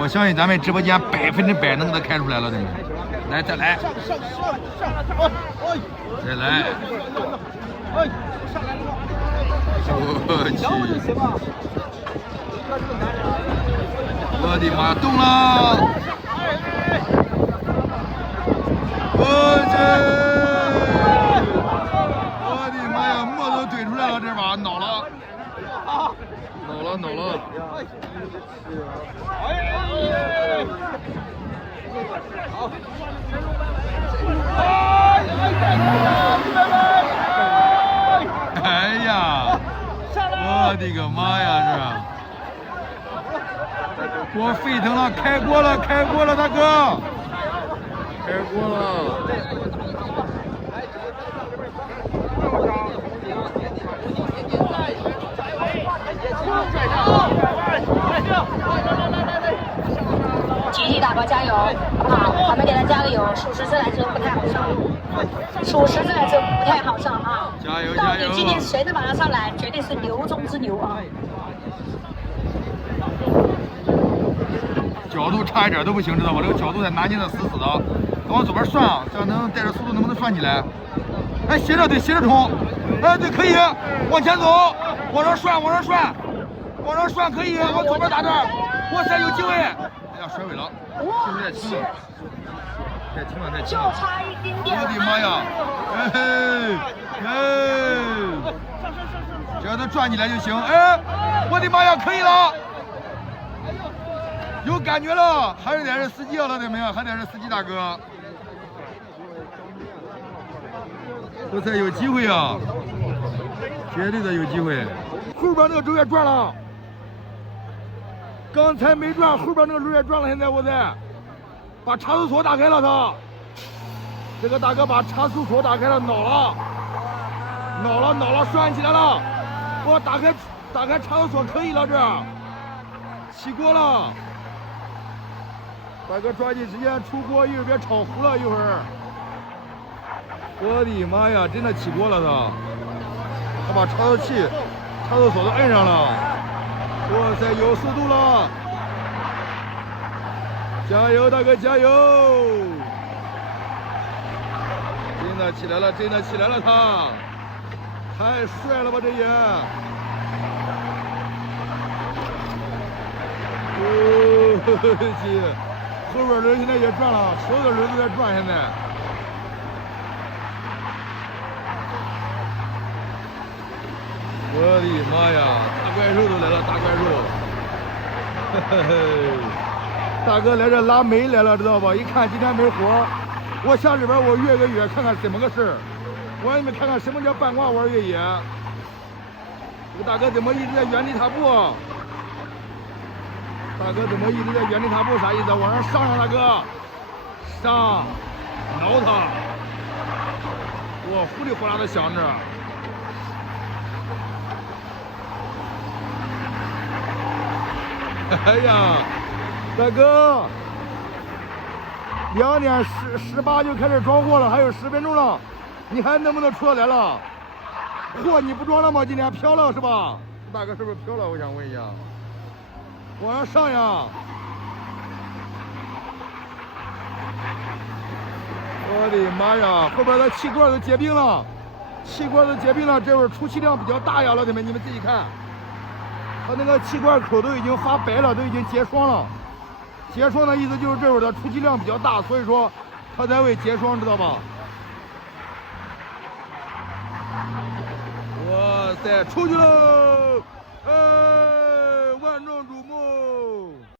我相信咱们直播间100%能给他开出来了，对吗？来，再来，再来，我的妈，动了！我的妈呀，沫都堆出来了，这把恼了。哎呀，我的个妈呀，这锅沸腾了，开锅了，大哥，开锅了。集体大哥加油，好不好？咱们给他加个油，属实来说不太好上，啊！加油！到底今天谁能把他上来，绝对是牛中之牛啊！角度差一点都不行，知道吧？这个角度得拿捏的死死的，往左边涮啊，这样能带着速度能不能涮起来？哎，斜着冲，哎对，可以，往前走，往上涮，可以，往左边打转，哇塞，有机会！哎呀，甩尾了，是不是太轻了？太轻了！就差一丁点。我的妈呀！只要他转起来就行。哎，我的妈呀，可以了！有感觉了，还是得是司机了，怎么样？还得是司机大哥。我猜有机会啊，绝对的有机会。后边那个轴也转了，刚才没转，后边那个轴也转了。现在我在把差速锁打开了，这个大哥把差速锁打开了，恼了，涮起来了。我打开差速锁可以了，这起锅了。大哥抓紧时间出锅，一会儿别炒糊了，一会儿。我的妈呀，真的起锅了他把差速锁都摁上了。哇塞，有速度了！加油，大哥，加油！真的起来了，他太帅了吧，这也！后边轮现在也转了，所有的轮都在转，现在。我的妈呀，大怪兽都来了，大怪兽！大哥来这拉煤来了，知道吧？一看今天没活，我下里边我越个越看看怎么个事儿，我让你们看看什么叫半挂玩越野。这个大哥怎么一直在原地踏步？啥意思？往上上，大哥，上，挠他！哇，呼里呼啦的响着。哎呀，大哥，2点18就开始装货了，还有10分钟了，你还能不能出得来了？货你不装了吗？今天飘了是吧？大哥是不是飘了？我想问一下。往上上呀！我的妈呀，后边的气罐都结冰了，这会儿出气量比较大呀，老铁们，你们自己看。它那个气罐口都已经发白了，都已经结霜了。结霜的意思就是这会儿的出气量比较大，所以说它才会结霜，知道吧？哇塞，出去喽！